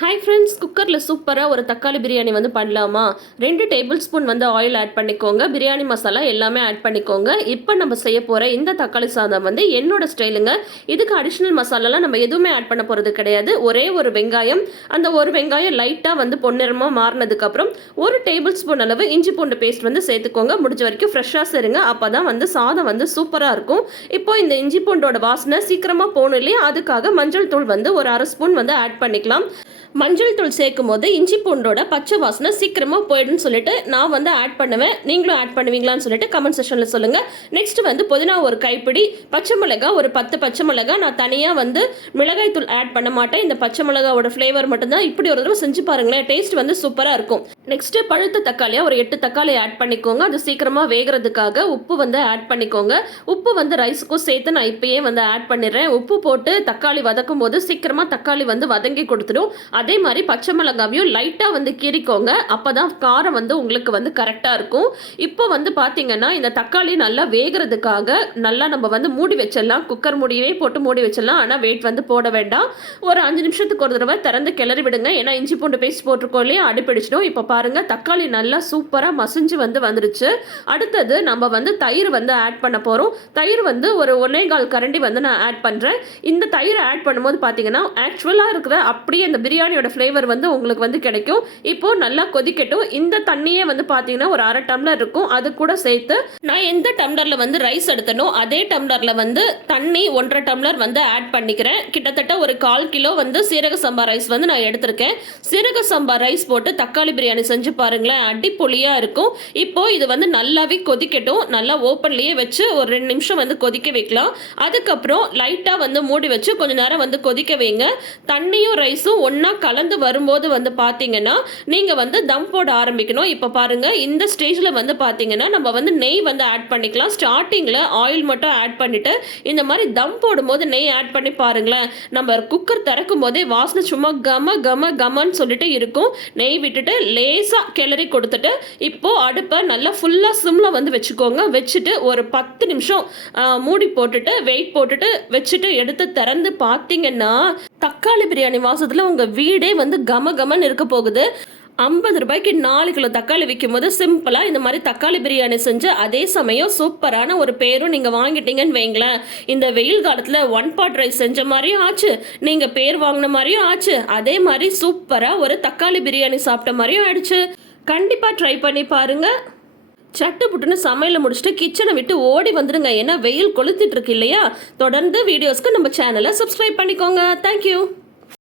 Hi friends குக்கரில் சூப்பராக ஒரு தக்காளி பிரியாணி வந்து பண்ணலாமா? ரெண்டு டேபிள் ஸ்பூன் வந்து ஆயில் ஆட் பண்ணிக்கோங்க. பிரியாணி மசாலா எல்லாமே ஆட் பண்ணிக்கோங்க. இப்போ நம்ம செய்ய போகிற இந்த தக்காளி சாதம் வந்து என்னோட ஸ்டைலுங்க. இதுக்கு அடிஷ்னல் மசாலாலாம் நம்ம எதுவுமே ஆட் பண்ண போகிறது கிடையாது. ஒரே ஒரு வெங்காயம். அந்த ஒரு வெங்காயம் லைட்டாக வந்து பொன்னிறமாக மாறினதுக்கப்புறம் ஒரு டேபிள் ஸ்பூன் அளவு இஞ்சி பூண்டு பேஸ்ட் வந்து சேர்த்துக்கோங்க. முடிஞ்ச வரைக்கும் ஃப்ரெஷ்ஷாக சேருங்க. அப்போ தான் வந்து சாதம் வந்து சூப்பராக இருக்கும். இப்போ இந்த இஞ்சி பூண்டோட வாசனை சீக்கிரமாக போகணும் இல்லையா? அதுக்காக மஞ்சள் தூள் வந்து ஒரு அரை ஸ்பூன் வந்து ஆட் பண்ணிக்கலாம். மஞ்சள் தூள் சேர்க்கும் போது இஞ்சி பூண்டோட பச்சை வாசனை சீக்கிரமாக போயிடுன்னு சொல்லிட்டு நான் வந்து ஆட் பண்ணுவேன். நீங்களும் ஆட் பண்ணுவீங்களான்னு சொல்லிட்டு கமெண்ட் செஷனில் சொல்லுங்கள் நெக்ஸ்ட் வந்து புதினா ஒரு கைப்பிடி பச்சை மிளகா ஒரு பத்து பச்சை மிளகா. நான் தனியாக வந்து மிளகாய் தூள் ஆட் பண்ண மாட்டேன். இந்த பச்சை மிளகாவோட ஃப்ளேவர் மட்டும்தான் இப்படி ஒரு தடவை செஞ்சு பாருங்களேன். டேஸ்ட் வந்து சூப்பராக இருக்கும். நெக்ஸ்ட் பழுத்த தக்காளியாக ஒரு எட்டு தக்காளி ஆட் பண்ணிக்கோங்க. அது சீக்கிரமாக வேகிறதுக்காக உப்பு வந்து ஆட் பண்ணிக்கோங்க. உப்பு வந்து ரைஸுக்கும் சேர்த்து நான் இப்பயே வந்து ஆட் பண்ணிடுறேன். உப்பு போட்டு தக்காளி வதக்கும் போது சீக்கிரமாக தக்காளி வந்து வதங்கி கொடுத்துடும். அதே மாதிரி பச்சை மிளகாவையும் லைட்டாக வந்து கீறிக்கோங்க. அப்போ தான் காரம் வந்து உங்களுக்கு வந்து கரெக்டாக இருக்கும். இப்போ வந்து பார்த்தீங்கன்னா இந்த தக்காளி நல்லா வேகிறதுக்காக நல்லா நம்ம வந்து மூடி வச்சிடலாம். குக்கர் மூடியவே போட்டு மூடி வச்சிடலாம். ஆனால் வெயிட் வந்து போட வேண்டாம். ஒரு அஞ்சு நிமிஷத்துக்கு ஒரு தடவை திறந்து கிளறி விடுங்க. ஏன்னா இஞ்சி பூண்டு பேஸ்ட் போட்டிருக்கோம் இல்லையா? அடிப்பிடிச்சிடும் இப்போ பாருங்கள் தக்காளி நல்லா சூப்பராக மசிஞ்சு வந்து வந்துருச்சு. அடுத்தது நம்ம வந்து தயிர் வந்து ஆட் பண்ண போகிறோம் தயிர் வந்து ஒரு ஒன்னே கால் கரண்டி வந்து நான் ஆட் பண்ணுறேன் இந்த தயிர் ஆட் பண்ணும்போது பார்த்தீங்கன்னா ஆக்சுவலாக இருக்கிற அப்படியே இந்த பிரியாணியோட ஃப்ளேவர் வந்து உங்களுக்கு வந்து கிடைக்கும். இப்போ நல்லா கொதிக்கட்டும். இந்த தண்ணியே வந்து பார்த்தீங்கன்னா ஒரு அரை டம்ளர் இருக்கும். அது கூட சேர்த்து நான் எந்த டம்ளரில் வந்து ரைஸ் எடுத்தனோ அதே டம்ளரில் வந்து தண்ணி ஒன்றரை டம்ளர் வந்து ஆட் பண்ணிக்கிறேன். கிட்டத்தட்ட ஒரு கால் கிலோ வந்து சீரக சம்பா ரைஸ் வந்து நான் எடுத்திருக்கேன். சீரக சம்பா ரைஸ் போட்டு தக்காளி பிரியாணி செஞ்சு பாருங்களேன். அடிப்பொலியாக இருக்கும். இப்போ இது வந்து நல்லாவே கொதிக்கட்டும். நல்லா ஓப்பன்லேயே வச்சு ஒரு ரெண்டு நிமிஷம் வந்து கொதிக்க வைக்கலாம். அதுக்கப்புறம் லைட்டாக வந்து மூடி வச்சு கொஞ்ச நேரம் வந்து கொதிக்க வைங்க. தண்ணியும் ரைஸும் ஒன்றா கலந்து வரும்போது வந்து பார்த்தீங்கன்னா நீங்கள் வந்து தம் போட ஆரம்பிக்கணும். இப்போ பாருங்கள் இந்த ஸ்டேஜில் வந்து பார்த்தீங்கன்னா நம்ம வந்து நெய் வந்து ஆட் பண்ணிக்கலாம். ஸ்டார்டிங்கில் ஆயில் மட்டும் ஆட் பண்ணிவிட்டு இந்த மாதிரி தம் போடும்போது நெய் ஆட் பண்ணி பாருங்களேன். நம்ம குக்கர் திறக்கும் போதே வாசனை சும்மா கம கம கமன்னு சொல்லிட்டு இருக்கும். நெய் விட்டுட்டு லேசாக கிளறி கொடுத்துட்டு இப்போது அடுப்பை நல்லா ஃபுல்லாக சிம்மில் வந்து வச்சுக்கோங்க. வச்சுட்டு ஒரு பத்து நிமிஷம் மூடி போட்டுட்டு வெயிட் போட்டுட்டு வச்சுட்டு எடுத்து திறந்து பார்த்தீங்கன்னா தக்காளி பிரியாணி வாசத்தில் உங்கள் வீடே வந்து கம கமன்னு இருக்க போகுது. ஐம்பது ரூபாய்க்கு நாலு கிலோ தக்காளி விற்கும் போது சிம்பிளாக இந்த மாதிரி தக்காளி பிரியாணி செஞ்சு அதே சமயம் சூப்பரான ஒரு பேரும் நீங்கள் வாங்கிட்டீங்கன்னு வைங்களேன். இந்த வெயில் காலத்தில் ஒன் பாட் ரைஸ் செஞ்ச மாதிரியும் ஆச்சு. நீங்கள் பேர் வாங்கின மாதிரியும் ஆச்சு. அதே மாதிரி சூப்பராக ஒரு தக்காளி பிரியாணி சாப்பிட்ட மாதிரியும் ஆயிடுச்சு. கண்டிப்பாக ட்ரை பண்ணி பாருங்கள் சட்டு புட்டுன்னு சமையலை முடிச்சுட்டு கிச்சனை விட்டு ஓடி வந்துடுங்க ஏன்னா வெயில் கொளுத்திட்டு இருக்கு இல்லையா? தொடர்ந்து வீடியோஸ்க்கு நம்ம சேனலை சப்ஸ்கிரைப் பண்ணிக்கோங்க. தேங்க்யூ